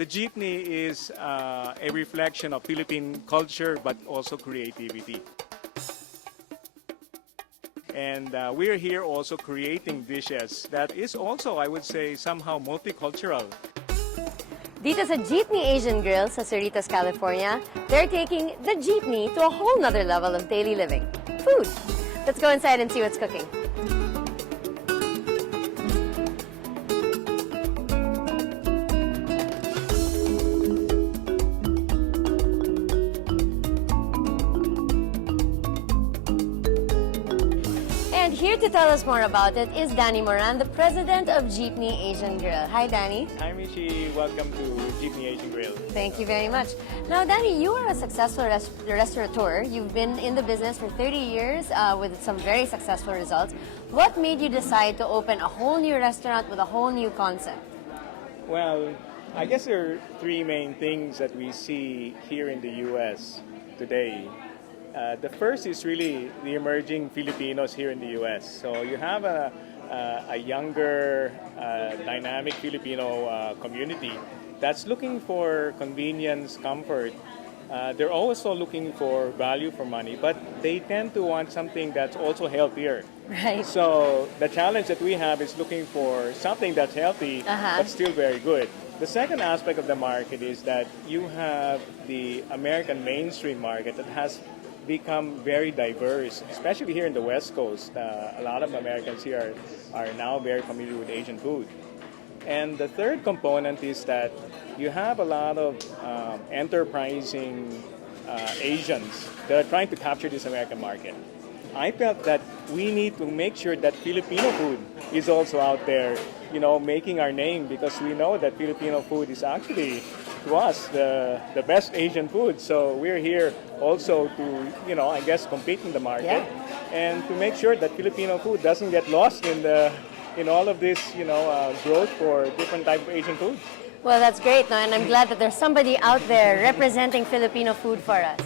The jeepney is a reflection of Philippine culture, but also creativity. And we're here also creating dishes that is also, I would say, somehow multicultural. Dito sa Jeepney Asian Grill sa Cerrito, California, they're taking the jeepney to a whole nother level of daily living. Food. Let's go inside and see what's cooking. And here to tell us more about it is Danny Moran, the president of Jeepney Asian Grill. Hi, Danny. Hi, Michi. Welcome to Jeepney Asian Grill. Thank you very much. Now, Danny, you are a successful restaurateur. You've been in the business for 30 years with some very successful results. What made you decide to open a whole new restaurant with a whole new concept? Well, I guess there are three main things that we see here in the U.S. today. The first is really the emerging Filipinos here in the U.S. So you have a younger, dynamic Filipino community that's looking for convenience, comfort. They're also looking for value for money, but they tend to want something that's also healthier. Right. So the challenge that we have is looking for something that's healthy, but still very good. The second aspect of the market is that you have the American mainstream market that has become very diverse, especially here in the West Coast. A lot of Americans here are now very familiar with Asian food. And the third component is that you have a lot of enterprising Asians that are trying to capture this American market. I felt that we need to make sure that Filipino food is also out there, making our name, because we know that Filipino food is actually, to us, the best Asian food. So we're here also to, I guess, compete in the market and to make sure that Filipino food doesn't get lost in all of this, growth for different type of Asian food. Well, that's great, no? And I'm glad that there's somebody out there representing Filipino food for us.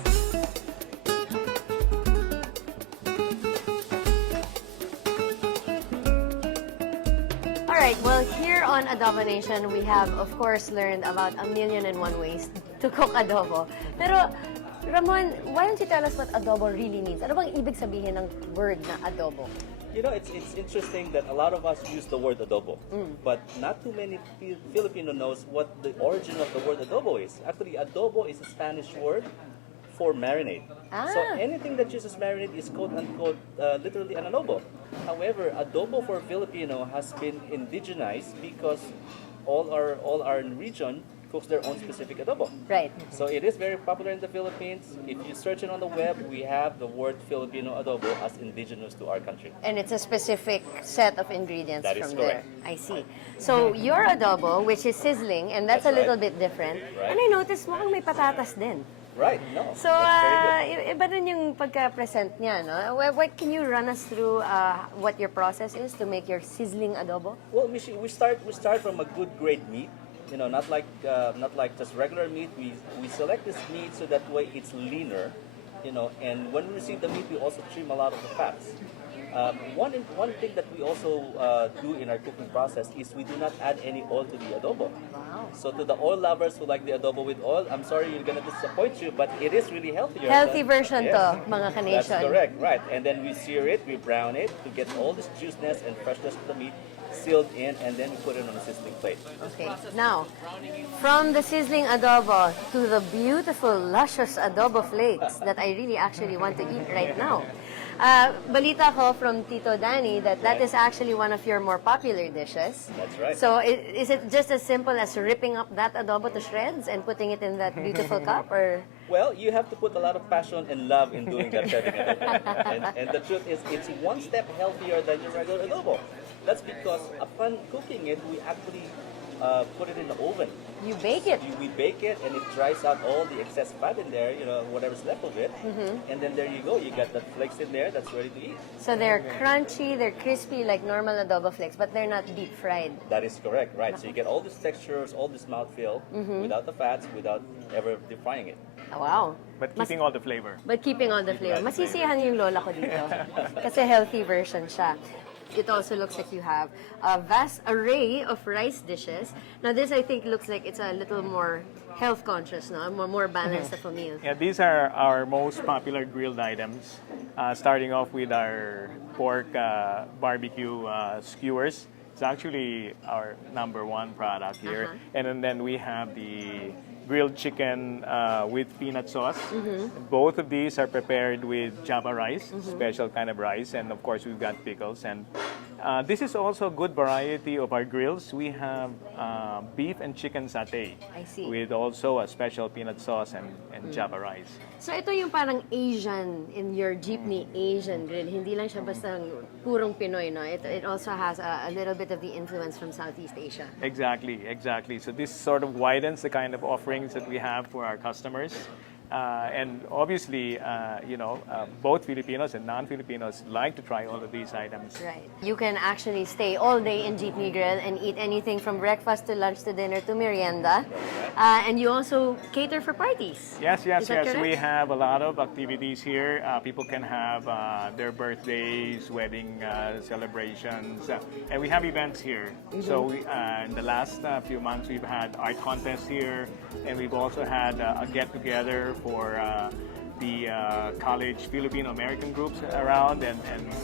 All right, well, here on Adobo Nation, we have, of course, learned about 1,000,001 ways to cook adobo. Pero, Ramon, why don't you tell us what adobo really means? Ano bang ibig sabihin ng word na adobo? It's interesting that a lot of us use the word adobo, but not too many Filipino knows what the origin of the word adobo is. Actually, adobo is a Spanish word for marinade. So anything that uses marinade is quote-unquote literally an adobo. However, adobo for Filipino has been indigenized because all our region cooks their own specific adobo. Right. So it is very popular in the Philippines. If you search it on the web, we have the word Filipino adobo as indigenous to our country. And it's a specific set of ingredients That is from correct. there. I see. So your adobo, which is sizzling, and that's a That's little right. bit different. Right. And I noticed mukhang may patatas din. Right, no. So, that's very good. iba rin yung pagka-present niya, no? What can you run us through what your process is to make your sizzling adobo? Well, Michi, we start from a good grade meat. Not like just regular meat. We select this meat so that way it's leaner. And when we receive the meat, we also trim a lot of the fats. One thing that we also do in our cooking process is we do not add any oil to the adobo. Wow. So to the oil lovers who like the adobo with oil, I'm sorry you're gonna disappoint you, but it is really healthier. Healthy version Yes. to, mga That's ka-nation. correct, right. And then we sear it, we brown it to get all this juiceness and freshness of the meat sealed in, and then we put it on a sizzling plate. Okay, now, from the sizzling adobo to the beautiful, luscious adobo flakes that I really actually want to eat right now. Balita ko from Tito Danny that is actually one of your more popular dishes. That's right. So is it just as simple as ripping up that adobo to shreds and putting it in that beautiful cup, or? Well, you have to put a lot of passion and love in doing that shredding adobo. And the truth is, it's one step healthier than your regular adobo. That's because upon cooking it, we actually put it in the oven. You bake it. We bake it, and it dries out all the excess fat in there, whatever's left of it. And then there you go. You got the flakes in there that's ready to eat. So they're crunchy, they're crispy like normal adobo flakes, but they're not deep fried. That is correct, right? So you get all these textures, all this mouthfeel, without the fats, without ever deep frying it. Oh, wow. But keeping all the flavor. But keeping all the flavor. Masisiyahan yung lola ko dito. Kasi healthy version siya. it also looks like you have a vast array of rice dishes. Now this, I think, looks like it's a little more health conscious, no? More balanced of a meal. Yeah, these are our most popular grilled items. Starting off with our pork barbecue skewers. It's actually our #1 product here. And then we have the grilled chicken with peanut sauce. Both of these are prepared with Java rice, special kind of rice, and of course we've got pickles. And this is also a good variety of our grills. We have beef and chicken satay I see. with also a special peanut sauce and Java rice. So ito yung parang Asian in your Jeepney Asian Grill. Hindi lang siya basta purong Pinoy, no? It also has a little bit of the influence from Southeast Asia. Exactly, exactly. So this sort of widens the kind of offerings that we have for our customers. And obviously, both Filipinos and non-Filipinos like to try all of these items. Right. You can actually stay all day in Jeepney Grill and eat anything from breakfast to lunch to dinner to merienda. And you also cater for parties. Yes. Is that correct? We have a lot of activities here. People can have their birthdays, wedding celebrations, and we have events here. So in the last few months, we've had art contests here, and we've also had a get-together for the college Filipino-American groups around, and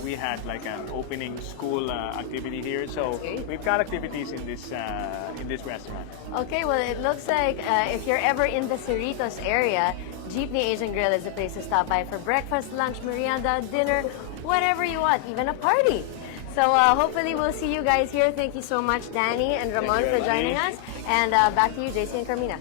we had like an opening school activity here. So we've got activities in this restaurant. Okay, well, it looks like if you're ever in the Cerritos area, Jeepney Asian Grill is the place to stop by for breakfast, lunch, merienda, dinner, whatever you want, even a party. So hopefully we'll see you guys here. Thank you so much, Danny and Ramon, for joining us. And back to you, JC and Carmina.